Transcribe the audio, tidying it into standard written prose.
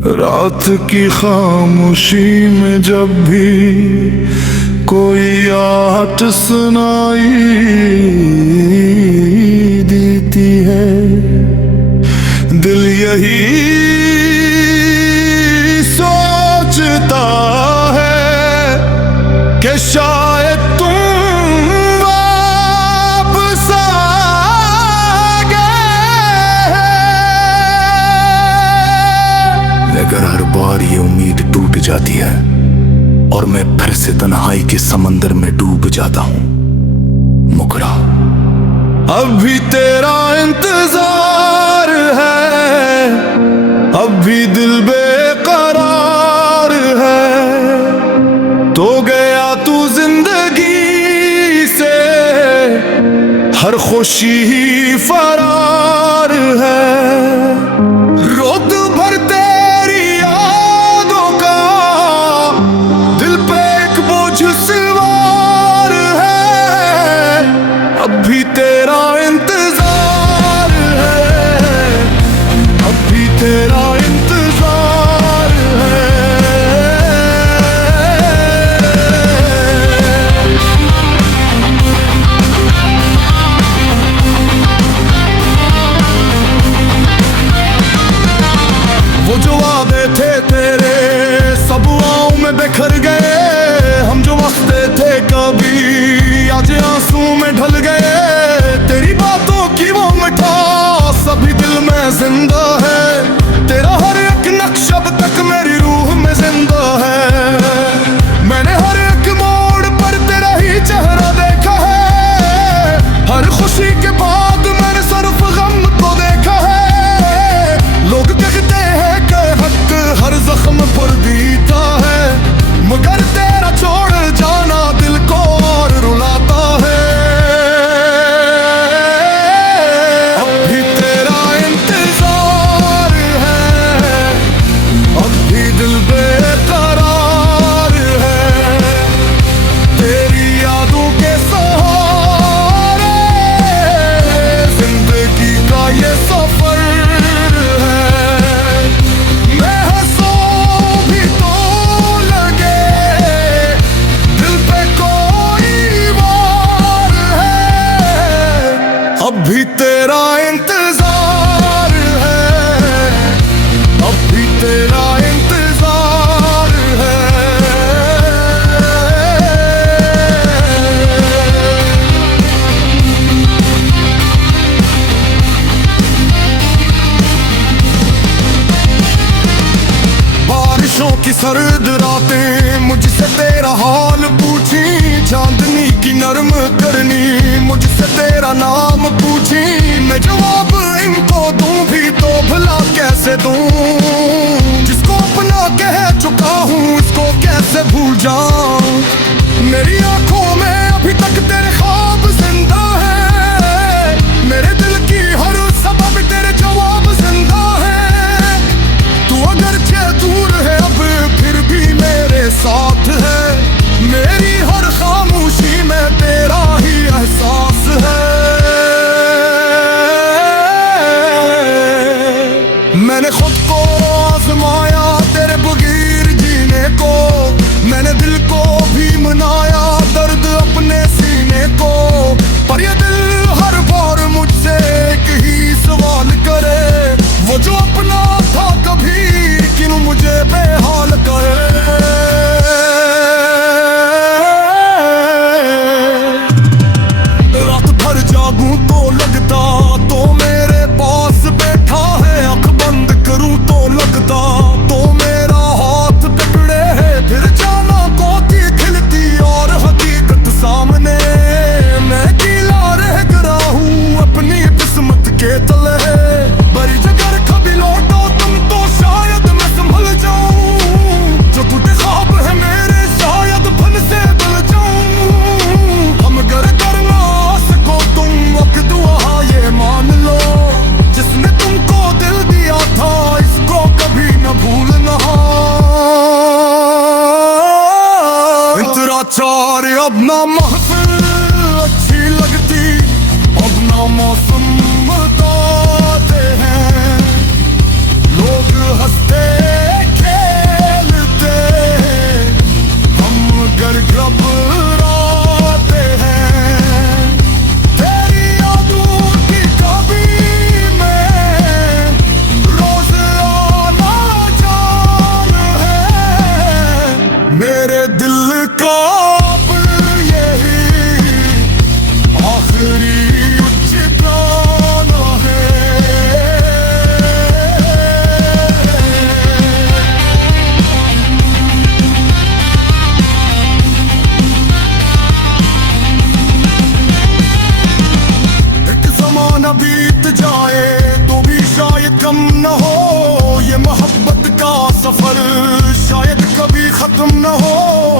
रात की खामोशी में जब भी कोई आहट सुनाई देती है, दिल यही सोचता है कि शायद तुम वापस आ गए। मगर हर बार ये उम्मीद टूट जाती है और मैं फिर से तन्हाई के समंदर में डूब जाता हूं। मुकरा, अब भी तेरा इंतजार है, अब भी दिल बेकरार है। तो गया तू जिंदगी से, हर खुशी ही फरार है। रोज भर तेरी यादों का दिल पे एक बोझ सवार है। अब भी तेरा इंतजार है, अब भी तेरा इंतजार है। वो जो वादे थे तेरे सब आँव में बिखर गए। हम जो वस्ते थे कभी आज आंसू में ढल गए। तेरी बातों की वो मिठास अभी दिल में जिंदा है। तेरा हर एक नक्श अब तक मेरी रूह में जिंदा है। मैंने हर एक मोड़ पर तेरा ही चेहरा देखा है। हर खुशी के बाद मैंने सिर्फ गम को देखा है। लोग कहते हैं कि हक हर जख्म पर बीता है, मगर तेरा छोड़ जाना दिल को और रुलाता है। अब भी तेरा इंतजार है, अब भी दिल बेकरार है। तेरी यादों के सहारे जिंदगी का ये सफर है। मैं हंसूं भी तो लगे दिल पे कोई वार है। अब भी तेरा इंतजार है, अब भी तेरा इंतजार है। बारिशों की सर्द रातें मुझसे तेरा हाल पूछी। चांदनी की नरम करनी मुझसे तेरा नाम पूछी। मैं जवाब इनको दूं भी तो भला कैसे दूं। जिसको अपना कह चुका हूँ इसको कैसे भूल जाऊं। मेरी आंखों में अभी तक तेरे ख्वाब जिंदा है। मेरे दिल की हर सबब तेरे जवाब जिंदा है। तू अगरचे दूर है अब फिर भी मेरे साथ है। मेरी हर खामोशी में तेरा ही एहसास है। मैंने खुद को आजमाया तेरे बगैर जीने को। मैंने दिल को भी मनाया दर्द अपने सीने को। पर ये दिल हर बार मुझसे एक ही सवाल करे। वो जो अपना था कभी क्यों मुझे बेहाल करे। रात भर जागूं तो लगता तो मेरे पास बैठा है। आंख बंद करूं तो लगता तो मेरा हाथ पकड़े है। फिर जाना कोती खिलती और हकीकत सामने। मैं गीला रह गया हूँ अपनी किस्मत के तले। बड़ी जगह कभी लौटो तुम तो शायद मैं संभल जाऊं। जो टूटे ख्वाब है मेरे शायद फन से बल जाऊं। हम अगर करना सको तुम वक्त दुआ ये मान लो। जिसने तुमको दिल दिया था इसको कभी न भूलना। इंतज़ार अब ना महफिल अच्छी लगती, अब ना मौसम बताते हैं। लोग हंसते मोहब्बत का सफर शायद कभी खत्म न हो।